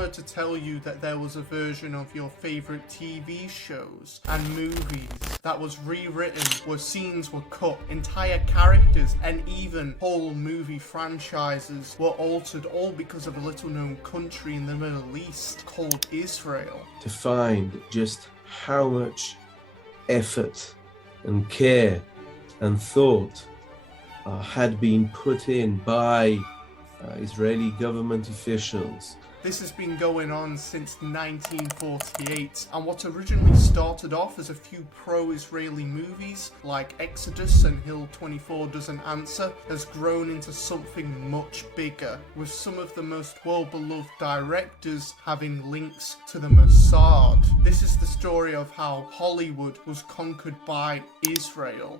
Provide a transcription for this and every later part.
were to tell you that there was a version of your favorite TV shows and movies that was rewritten, where scenes were cut, entire characters and even whole movie franchises were altered, all because of a little known country in the Middle East called Israel. To find just how much effort and care and thought had been put in by Israeli government officials. This has been going on since 1948, and what originally started off as a few pro-Israeli movies like Exodus and Hill 24 Doesn't Answer has grown into something much bigger, with some of the most well-beloved directors having links to the Mossad. This is the story of how Hollywood was conquered by Israel.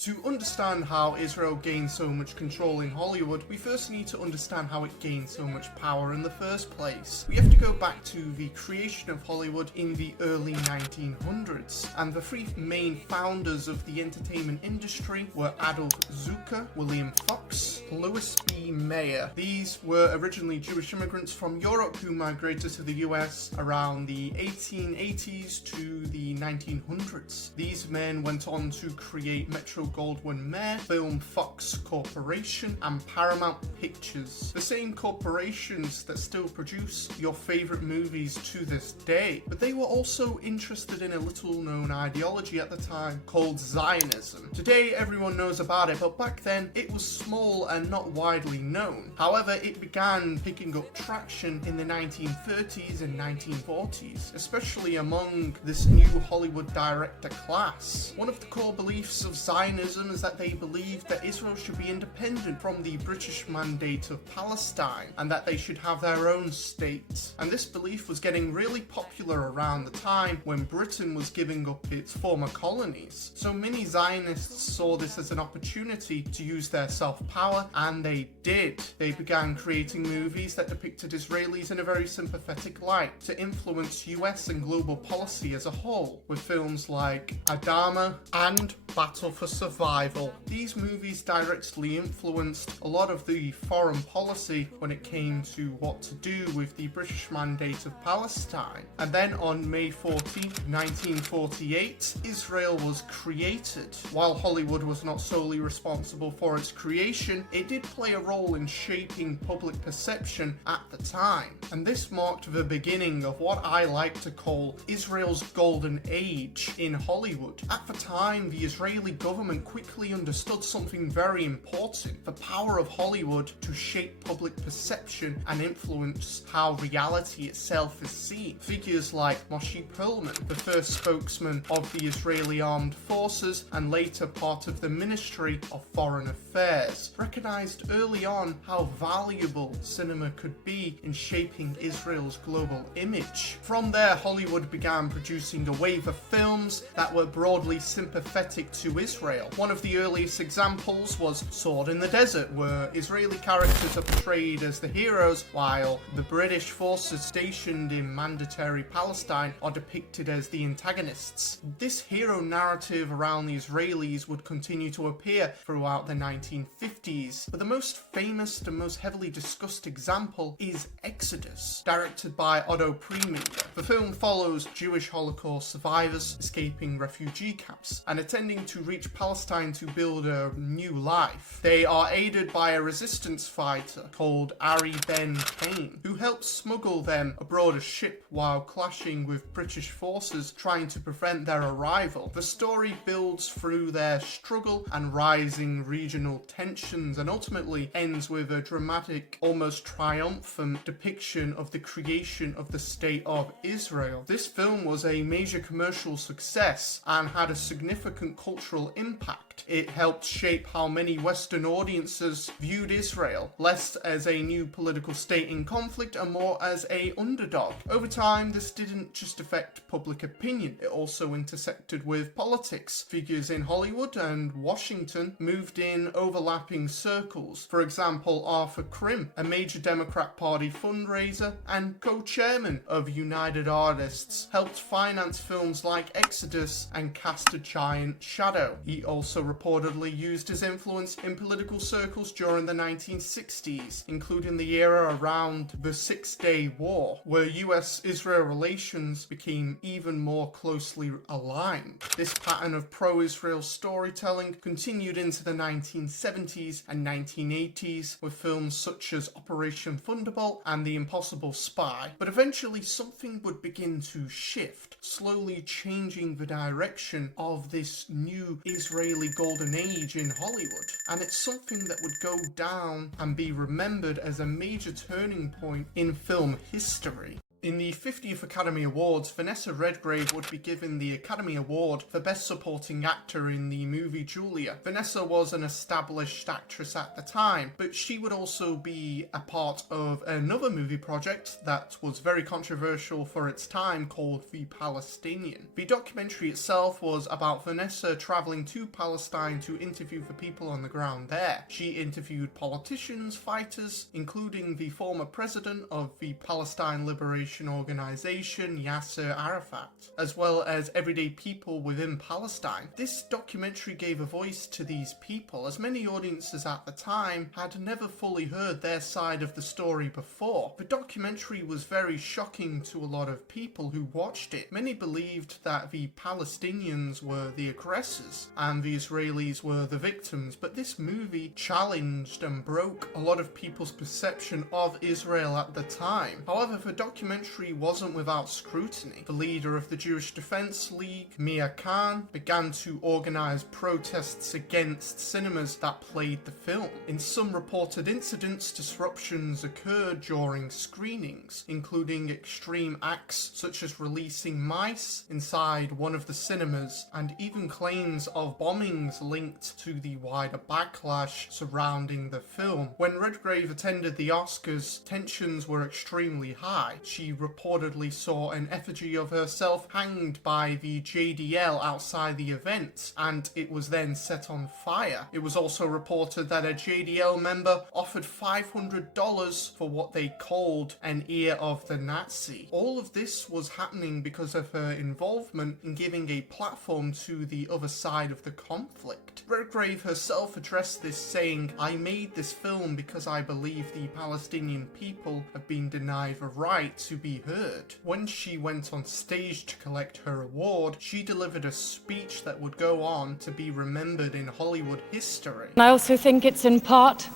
To understand how Israel gained so much control in Hollywood, we first need to understand how it gained so much power in the first place. We have to go back to the creation of Hollywood in the early 1900s, and the three main founders of the entertainment industry were Adolf Zucker, William Fox, Louis B. Mayer. These were originally Jewish immigrants from Europe who migrated to the US around the 1880s to the 1900s. These men went on to create Metro-Goldwyn-Mayer, Film Fox Corporation, and Paramount Pictures, the same corporations that still produce your favorite movies to this day. But they were also interested in a little-known ideology at the time called Zionism. Today everyone knows about it, but back then it was small and not widely known. However, it began picking up traction in the 1930s and 1940s, especially among this new Hollywood director class. One of the core beliefs of Zionism is that they believed that Israel should be independent from the British Mandate of Palestine and that they should have their own state. And this belief was getting really popular around the time when Britain was giving up its former colonies. So many Zionists saw this as an opportunity to use their self-power, and they did. They began creating movies that depicted Israelis in a very sympathetic light to influence US and global policy as a whole, with films like Adama and Battle for Survival. These movies directly influenced a lot of the foreign policy when it came to what to do with the British Mandate of Palestine. And then on May 14, 1948, Israel was created. While Hollywood was not solely responsible for its creation, it did play a role in shaping public perception at the time. And this marked the beginning of what I like to call Israel's golden age in Hollywood. At the time, the Israeli government quickly understood something very important: the power of Hollywood to shape public perception and influence how reality itself is seen. Figures like Moshe Perlman, the first spokesman of the Israeli Armed Forces and later part of the Ministry of Foreign Affairs, recognized early on how valuable cinema could be in shaping Israel's global image. From there, Hollywood began producing a wave of films that were broadly sympathetic to Israel. One of the earliest examples was Sword in the Desert, where Israeli characters are portrayed as the heroes while the British forces stationed in Mandatory Palestine are depicted as the antagonists. This hero narrative around the Israelis would continue to appear throughout the 1950s, but the most famous and most heavily discussed example is Exodus, directed by Otto Preminger. The film follows Jewish Holocaust survivors escaping refugee camps and attending to reach Palestine to build a new life. They are aided by a resistance fighter called Ari Ben Kane, who helps smuggle them aboard a ship while clashing with British forces trying to prevent their arrival. The story builds through their struggle and rising regional tensions and ultimately ends with a dramatic, almost triumphant depiction of the creation of the State of Israel. This film was a major commercial success and had a significant cultural impact. It helped shape how many Western audiences viewed Israel, less as a new political state in conflict and more as an underdog. Over time, this didn't just affect public opinion, it also intersected with politics. Figures in Hollywood and Washington moved in overlapping circles. For example, Arthur Krim, a major Democrat Party fundraiser, and co-chairman of United Artists, helped finance films like Exodus and Cast a Giant Shadow. He also reportedly used his influence in political circles during the 1960s, including the era around the Six-Day War, where US-Israel relations became even more closely aligned. This pattern of pro-Israel storytelling continued into the 1970s and 1980s with films such as Operation Thunderbolt and The Impossible Spy, but eventually something would begin to shift, slowly changing the direction of this new Israeli golden age in Hollywood. And it's something that would go down and be remembered as a major turning point in film history. In the 50th Academy Awards, Vanessa Redgrave would be given the Academy Award for Best Supporting Actor in the movie Julia. Vanessa was an established actress at the time, but she would also be a part of another movie project that was very controversial for its time called The Palestinian. The documentary itself was about Vanessa traveling to Palestine to interview the people on the ground there. She interviewed politicians, fighters, including the former president of the Palestine Liberation Organization, Yasser Arafat, as well as everyday people within Palestine. This documentary gave a voice to these people, as many audiences at the time had never fully heard their side of the story before. The documentary was very shocking to a lot of people who watched it. Many believed that the Palestinians were the aggressors and the Israelis were the victims, but this movie challenged and broke a lot of people's perception of Israel at the time. However, the documentary wasn't without scrutiny. The leader of the Jewish Defense League, Mia Khan, began to organize protests against cinemas that played the film. In some reported incidents, disruptions occurred during screenings, including extreme acts such as releasing mice inside one of the cinemas, and even claims of bombings linked to the wider backlash surrounding the film. When Redgrave attended the Oscars, tensions were extremely high. She reportedly saw an effigy of herself hanged by the JDL outside the event, and it was then set on fire. It was also reported that a JDL member offered $500 for what they called an ear of the Nazi. All of this was happening because of her involvement in giving a platform to the other side of the conflict. Redgrave herself addressed this, saying, "I made this film because I believe the Palestinian people have been denied the right to be heard." When she went on stage to collect her award, she delivered a speech that would go on to be remembered in Hollywood history. I also think it's in part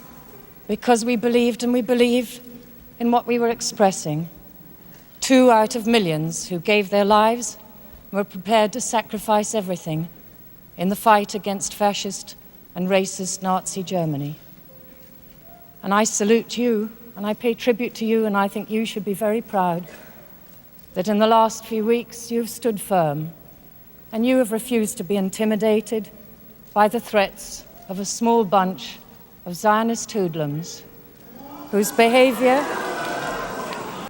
because we believed and we believe in what we were expressing. 2 out of millions who gave their lives and were prepared to sacrifice everything in the fight against fascist and racist Nazi Germany. And I salute you, and I pay tribute to you, and I think you should be very proud that in the last few weeks you've stood firm, and you have refused to be intimidated by the threats of a small bunch of Zionist hoodlums whose behavior...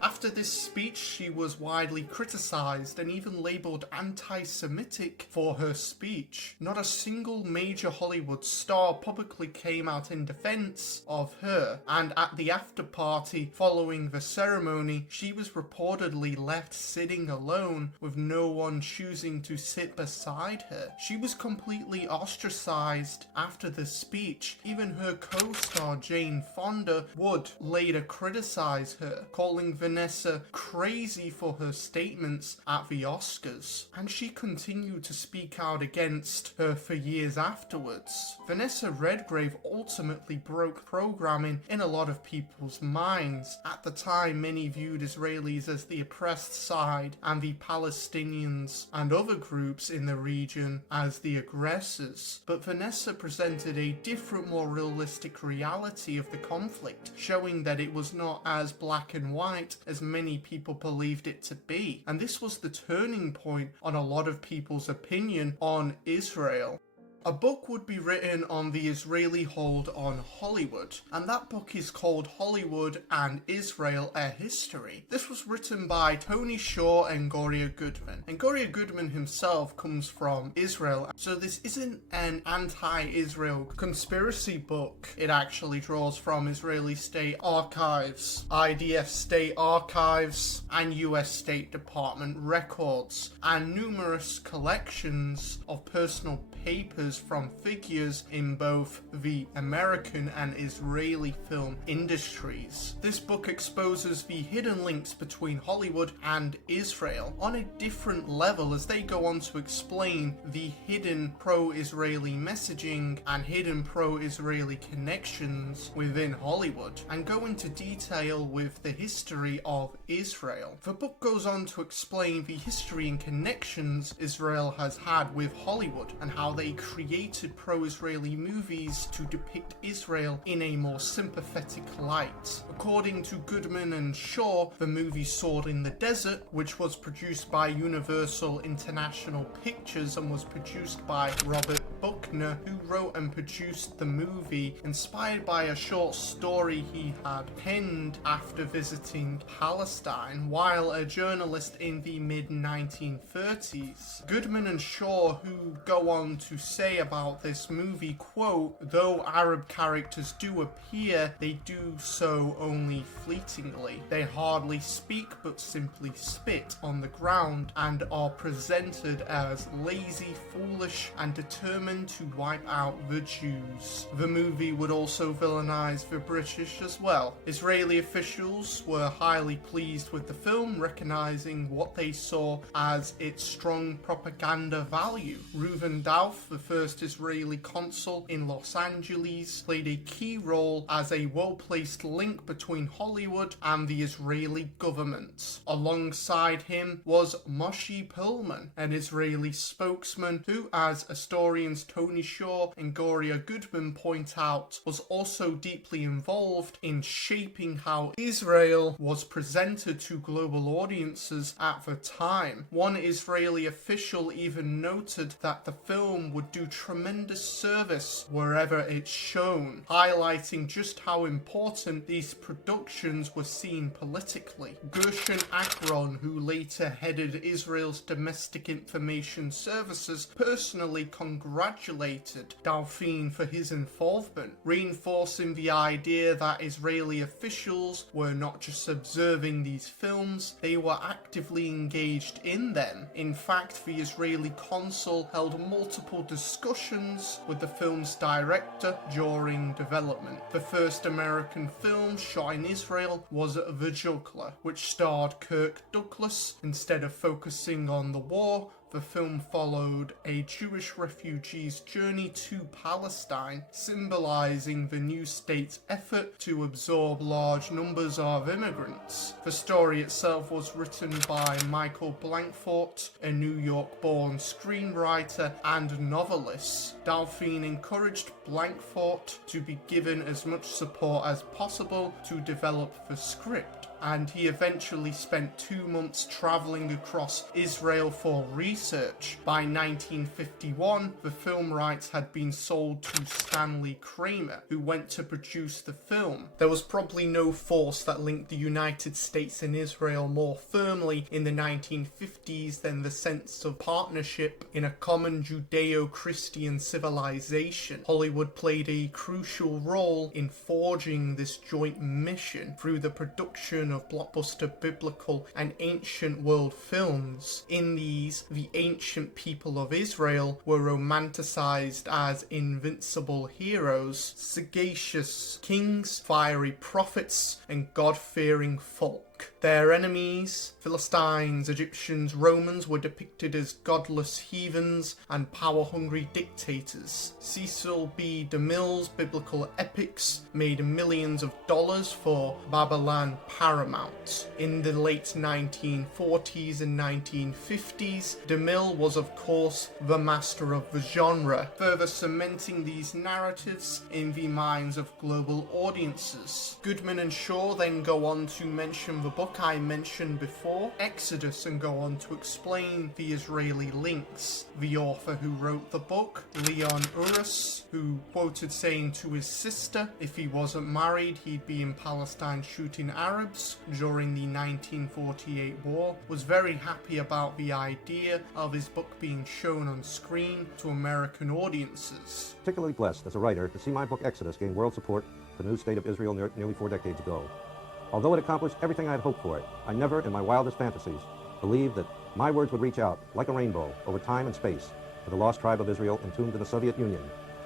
After this speech, she was widely criticized and even labeled anti-Semitic for her speech. Not a single major Hollywood star publicly came out in defense of her, and at the after party following the ceremony, she was reportedly left sitting alone with no one choosing to sit beside her. She was completely ostracized after the speech. Even her co-star Jane Fonda would later criticize her, calling Vanessa crazy for her statements at the Oscars, and she continued to speak out against her for years afterwards. Vanessa Redgrave ultimately broke programming in a lot of people's minds. At the time, many viewed Israelis as the oppressed side and the Palestinians and other groups in the region as the aggressors, but Vanessa presented a different, more realistic reality of the conflict, showing that it was not as black and white as many people believed it to be. And this was the turning point on a lot of people's opinion on Israel. A book would be written on the Israeli hold on Hollywood, and that book is called Hollywood and Israel: A History. This was written by Tony Shaw and Gloria Goodman, and Gloria Goodman himself comes from Israel, so this isn't an anti-Israel conspiracy book. It actually draws from Israeli state archives, IDF state archives, and US State Department records, and numerous collections of personal papers from figures in both the American and Israeli film industries. This book exposes the hidden links between Hollywood and Israel on a different level, as they go on to explain the hidden pro-Israeli messaging and hidden pro-Israeli connections within Hollywood, and go into detail with the history of Israel. The book goes on to explain the history and connections Israel has had with Hollywood, and how they created pro-Israeli movies to depict Israel in a more sympathetic light. According to Goodman and Shaw, the movie Sword in the Desert, which was produced by Universal International Pictures and was produced by Robert Buckner, who wrote and produced the movie, inspired by a short story he had penned after visiting Palestine while a journalist in the mid-1930s. Goodman and Shaw, who go on to say about this movie, quote, "Though Arab characters do appear, they do so only fleetingly. They hardly speak but simply spit on the ground and are presented as lazy, foolish, and determined to wipe out the Jews." The movie would also villainize the British as well. Israeli officials were highly pleased with the film, recognizing what they saw as its strong propaganda value. Reuven Dauf, the first Israeli consul in Los Angeles, played a key role as a well-placed link between Hollywood and the Israeli government. Alongside him was Moshe Perlman, an Israeli spokesman who, as historians Tony Shaw and Gloria Goodman point out, was also deeply involved in shaping how Israel was presented to global audiences at the time. One Israeli official even noted that the film would do tremendous service wherever it's shown, highlighting just how important these productions were seen politically. Gershon Akron, who later headed Israel's domestic information services, personally congratulated Dauphin for his involvement, reinforcing the idea that Israeli officials were not just observing these films, they were actively engaged in them. In fact, the Israeli consul held multiple discussions with the film's director during development. The first American film shot in Israel was The Juggler, which starred Kirk Douglas. Instead of focusing on the war, the film followed a Jewish refugee's journey to Palestine, symbolizing the new state's effort to absorb large numbers of immigrants. The story itself was written by Michael Blankfort, a New York-born screenwriter and novelist. Dauphin encouraged Blankfort to be given as much support as possible to develop the script, and he eventually spent 2 months traveling across Israel for research. By 1951, the film rights had been sold to Stanley Kramer, who went to produce the film. There was probably no force that linked the United States and Israel more firmly in the 1950s than the sense of partnership in a common Judeo-Christian civilization. Hollywood played a crucial role in forging this joint mission through the production of blockbuster biblical and ancient world films. In these, the ancient people of Israel were romanticized as invincible heroes, sagacious kings, fiery prophets, and God-fearing folk. Their enemies, Philistines, Egyptians, Romans, were depicted as godless heathens and power-hungry dictators. Cecil B. DeMille's biblical epics made millions of dollars for Babylon Paramount. In the late 1940s and 1950s, DeMille was of course the master of the genre, further cementing these narratives in the minds of global audiences. Goodman and Shaw then go on to mention the the book I mentioned before, Exodus, and go on to explain the Israeli links. The author who wrote the book, Leon Uris, who quoted saying to his sister if he wasn't married he'd be in Palestine shooting Arabs during the 1948 war, was very happy about the idea of his book being shown on screen to American audiences. Particularly blessed as a writer to see my book Exodus gain world support for the new state of Israel nearly 4 decades ago. Although it accomplished everything I had hoped for it, I never in my wildest fantasies believed that my words would reach out like a rainbow over time and space to the lost tribe of Israel entombed in the Soviet Union,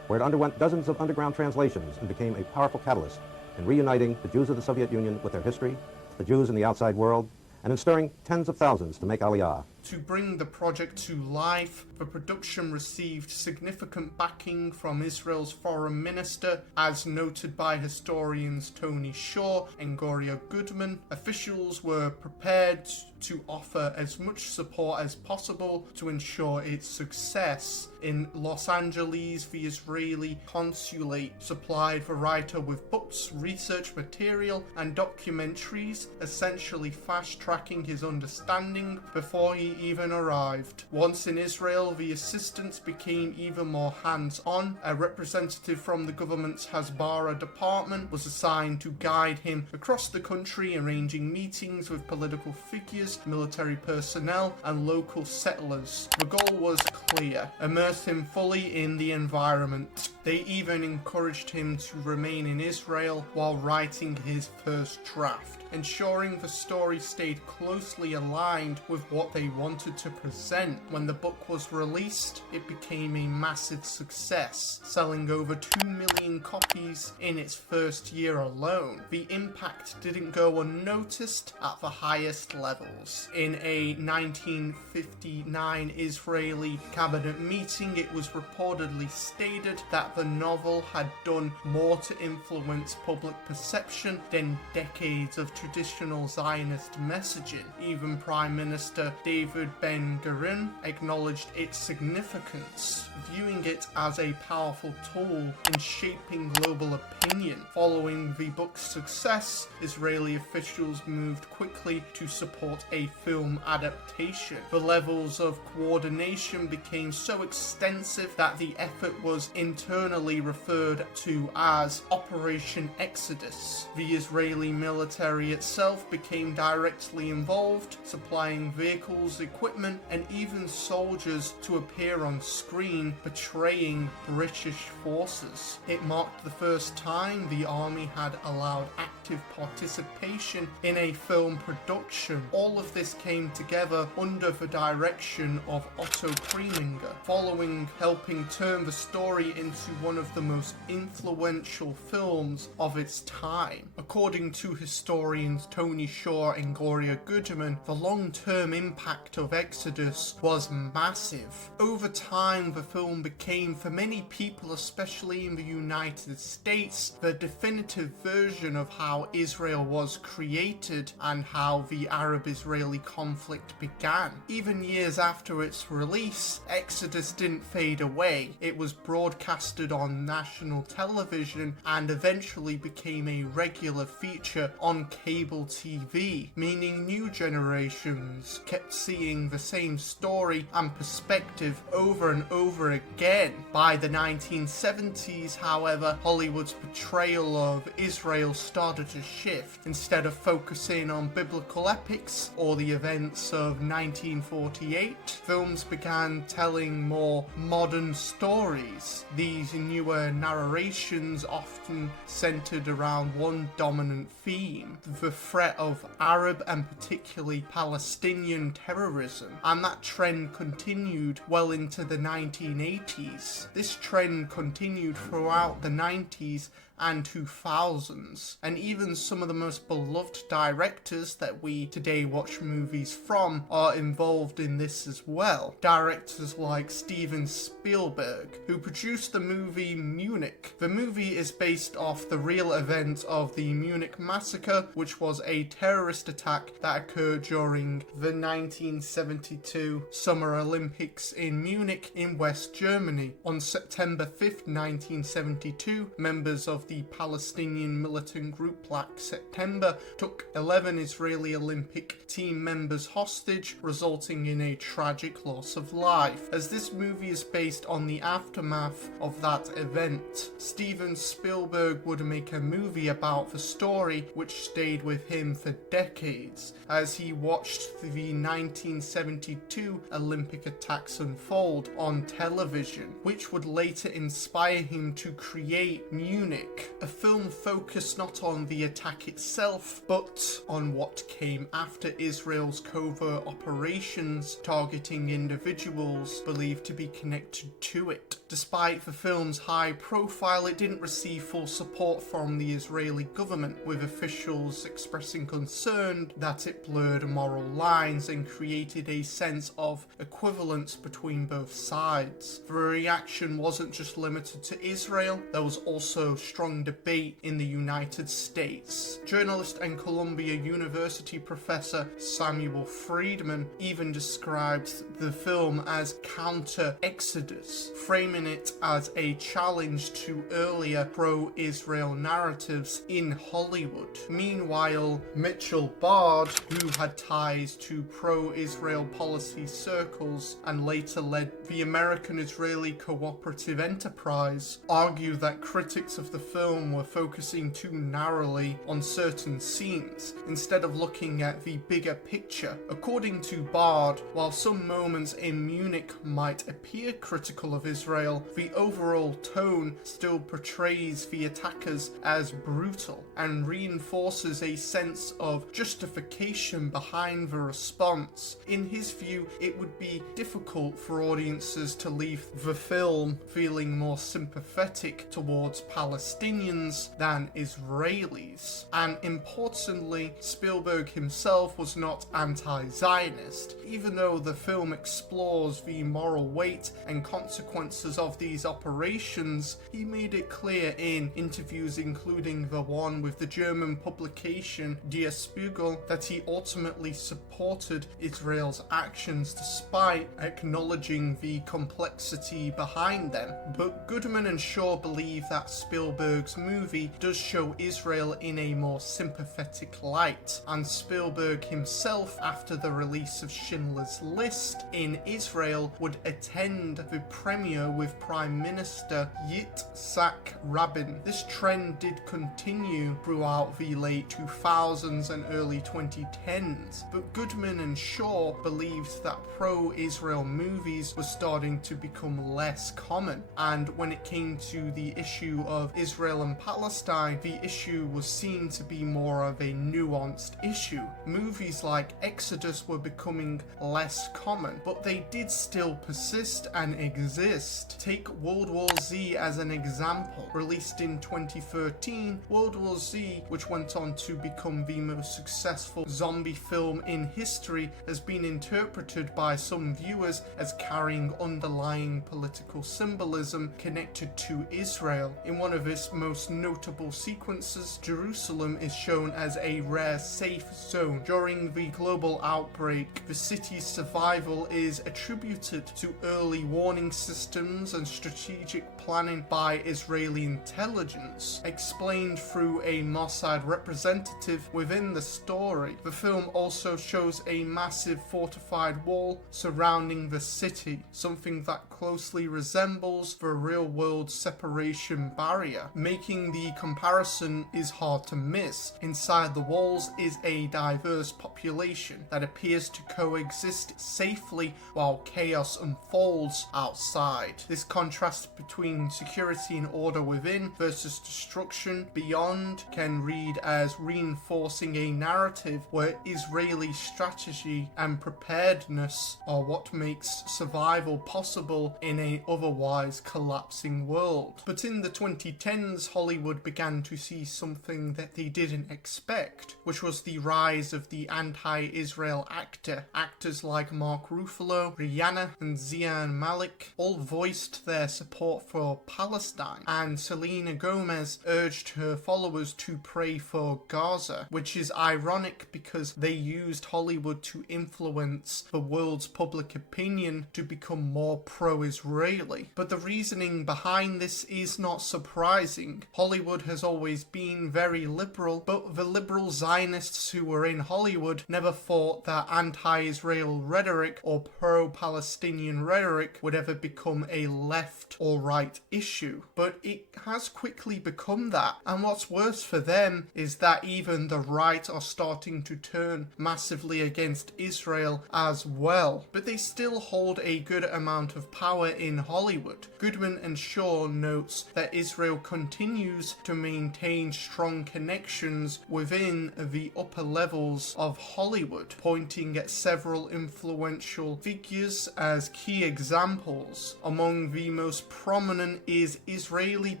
where it underwent dozens of underground translations and became a powerful catalyst in reuniting the Jews of the Soviet Union with their history, the Jews in the outside world, and in stirring tens of thousands to make Aliyah. To bring the project to life, the production received significant backing from Israel's foreign minister, as noted by historians Tony Shaw and Gloria Goodman. Officials were prepared to offer as much support as possible to ensure its success. In Los Angeles, the Israeli consulate supplied the writer with books, research material, and documentaries, essentially fast-tracking his understanding before he even arrived. Once in Israel, the assistance became even more hands-on. A representative from the government's Hasbara department was assigned to guide him across the country, arranging meetings with political figures, military personnel, and local settlers. The goal was clear: immerse him fully in the environment. They even encouraged him to remain in Israel while writing his first draft, ensuring the story stayed closely aligned with what they wanted to present. When the book was released, it became a massive success, selling over 2 million copies in its first year alone. The impact didn't go unnoticed at the highest levels. In a 1959 Israeli cabinet meeting, it was reportedly stated that the novel had done more to influence public perception than decades of traditional Zionist messaging. Even Prime Minister David Ben-Gurion acknowledged its significance, viewing it as a powerful tool in shaping global opinion. Following the book's success, Israeli officials moved quickly to support a film adaptation. The levels of coordination became so extensive that the effort was internally referred to as Operation Exodus. The Israeli military itself became directly involved, supplying vehicles, equipment, and even soldiers to appear on screen betraying British forces. It marked the first time the army had allowed active participation in a film production. All of this came together under the direction of Otto Preminger, following helping turn the story into one of the most influential films of its time. According to historians Tony Shaw and Gloria Goodman, the long-term impact of Exodus was massive. Over time, the film became, for many people, especially in the United States, the definitive version of how Israel was created and how the Arab-Israeli conflict began. Even years after its release, Exodus didn't fade away. It was broadcasted on national television and eventually became a regular feature on cable TV, meaning new generations kept seeing the same story and perspective over and over again. By the 1970s, however, Hollywood's portrayal of Israel started to shift. Instead of focusing on biblical epics or the events of 1948, films began telling more modern stories. These newer narrations often centered around one dominant theme: the threat of Arab and particularly Palestinian terrorism, and that trend continued well into the 1980s. This trend continued throughout the 90s and 2000s, and even some of the most beloved directors that we today watch movies from are involved in this as well. Directors like Steven Spielberg, who produced the movie Munich. The movie is based off the real event of the Munich massacre, which was a terrorist attack that occurred during the 1972 Summer Olympics in Munich in West Germany. On September 5th, 1972, members of of the Palestinian militant group Black September took 11 Israeli Olympic team members hostage, resulting in a tragic loss of life. As this movie is based on the aftermath of that event, Steven Spielberg would make a movie about the story, which stayed with him for decades as he watched the 1972 Olympic attacks unfold on television, which would later inspire him to create Munich, a film focused not on the attack itself, but on what came after Israel's covert operations targeting individuals believed to be connected to it. Despite the film's high profile, it didn't receive full support from the Israeli government, with officials expressing concern that it blurred moral lines and created a sense of equivalence between both sides. The reaction wasn't just limited to Israel, there was also strong debate in the United States. Journalist and Columbia University professor Samuel Friedman even described the film as counter-Exodus, framing it as a challenge to earlier pro-Israel narratives in Hollywood. Meanwhile, Mitchell Bard, who had ties to pro-Israel policy circles and later led the American-Israeli Cooperative Enterprise, argued that critics of the film were focusing too narrowly on certain scenes instead of looking at the bigger picture. According to Bard, while some moments in Munich might appear critical of Israel, the overall tone still portrays the attackers as brutal and reinforces a sense of justification behind the response. In his view, it would be difficult for audiences to leave the film feeling more sympathetic towards Palestinians than Israelis. And importantly, Spielberg himself was not anti-Zionist. Even though the film explores the moral weight and consequences of these operations, he made it clear in interviews including the one with the German publication Der Spiegel that he ultimately supported Israel's actions despite acknowledging the complexity behind them. But Goodman and Shaw believe that Spielberg's movie does show Israel in a more sympathetic light, and Spielberg himself, after the release of Schindler's List in Israel, would attend the premiere with Prime Minister Yitzhak Rabin. This trend did continue throughout the late 2000s and early 2010s, but Goodman and Shaw believed that pro-Israel movies were starting to become less common, and when it came to the issue of Israel and Palestine, the issue was seen to be more of a nuanced issue. Movies like Exodus were becoming less common, but they did still persist and exist. Take World War Z as an example. Released in 2013, World War Z, which went on to become the most successful zombie film in history, has been interpreted by some viewers as carrying underlying political symbolism connected to Israel. In one of its most notable sequences, Jerusalem is shown as a rare safe zone. During the global outbreak, the city's survival is attributed to early warning systems and strategic planning by Israeli intelligence, explained through a Mossad representative within the story. The film also shows a massive fortified wall surrounding the city, something that closely resembles the real-world separation barrier. Making the comparison is hard to miss. Inside the walls is a diverse population that appears to coexist safely while chaos unfolds outside. This contrast between security and order within versus destruction beyond can read as reinforcing a narrative where Israeli strategy and preparedness are what makes survival possible in a otherwise collapsing world. But in the 2010s, Hollywood began to see something that they didn't expect, which was the rise of the anti-Israel actor. Actors like Mark Ruffalo, Rihanna, and Zian Malik all voiced their support for Palestine, and Selena Gomez urged her followers to pray for Gaza, which is ironic because they used Hollywood to influence the world's public opinion to become more pro-Israeli. But the reasoning behind this is not surprising. surprising. Hollywood has always been very liberal, but the liberal Zionists who were in Hollywood never thought that anti-Israel rhetoric or pro-Palestinian rhetoric would ever become a left or right issue. But it has quickly become that, and what's worse for them is that even the right are starting to turn massively against Israel as well. But they still hold a good amount of power in Hollywood. Goodman and Shaw notes that Israel continues to maintain strong connections within the upper levels of Hollywood, pointing at several influential figures as key examples. Among the most prominent is Israeli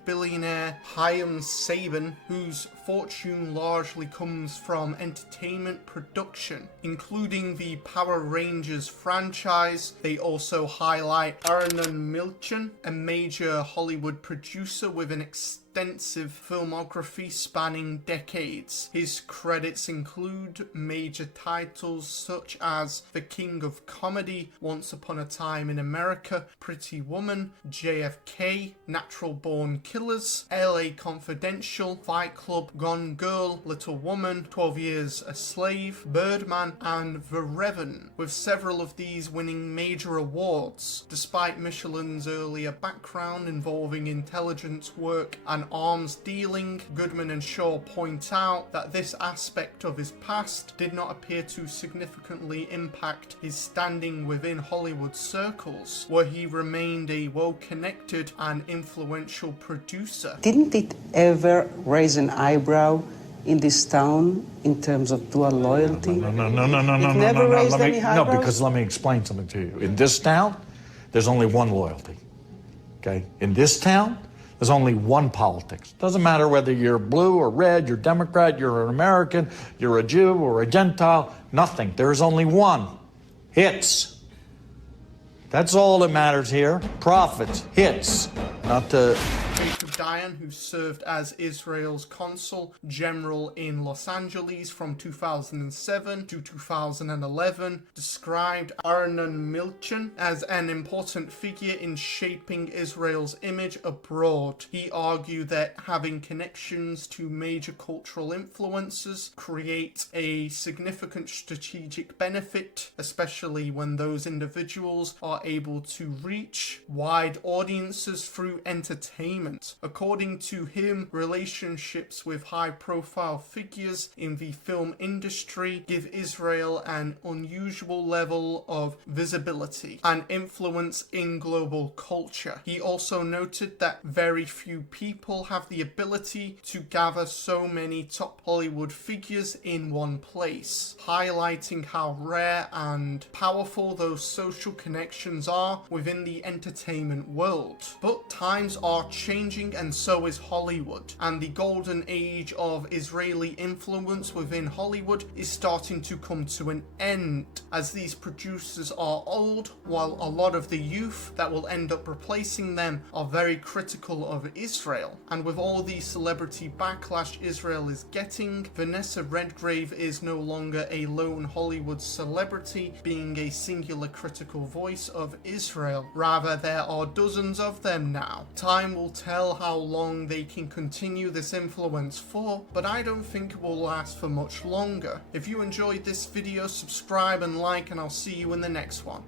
billionaire Chaim Saban, whose fortune largely comes from entertainment production, including the Power Rangers franchise. They also highlight Arnon Milchan, a major Hollywood producer with an extensive filmography spanning decades. His credits include major titles such as The King of Comedy, Once Upon a Time in America, Pretty Woman, JFK, Natural Born Killers, LA Confidential, Fight Club, Gone Girl, Little Woman, 12 Years a Slave, Birdman, and The Revenant, with several of these winning major awards. Despite Michelin's earlier background involving intelligence work and arms dealing, Goodman and Shaw point out that this aspect of his past did not appear to significantly impact his standing within Hollywood circles, where he remained a well-connected and influential producer. Didn't it ever raise an eyebrow in this town in terms of dual loyalty? No, because let me explain something to you. In this town, there's only one loyalty. Okay? In this town, there's only one politics. Doesn't matter whether you're blue or red, you're Democrat, you're an American, you're a Jew or a Gentile, nothing. There's only one. Hits. That's all that matters here. Profits, hits, not the... Dayan, who served as Israel's consul general in Los Angeles from 2007 to 2011, described Arnon Milchan as an important figure in shaping Israel's image abroad. He argued that having connections to major cultural influences create a significant strategic benefit, especially when those individuals are able to reach wide audiences through entertainment. According to him, relationships with high-profile figures in the film industry give Israel an unusual level of visibility and influence in global culture. He also noted that very few people have the ability to gather so many top Hollywood figures in one place, highlighting how rare and powerful those social connections are within the entertainment world. But times are changing, and so is Hollywood, and the golden age of Israeli influence within Hollywood is starting to come to an end, as these producers are old, while a lot of the youth that will end up replacing them are very critical of Israel. And with all the celebrity backlash Israel is getting, Vanessa Redgrave is no longer a lone Hollywood celebrity being a singular critical voice of Israel. Rather, there are dozens of them now. Time will tell how long they can continue this influence for, but I don't think it will last for much longer. If you enjoyed this video, subscribe and like, and I'll see you in the next one.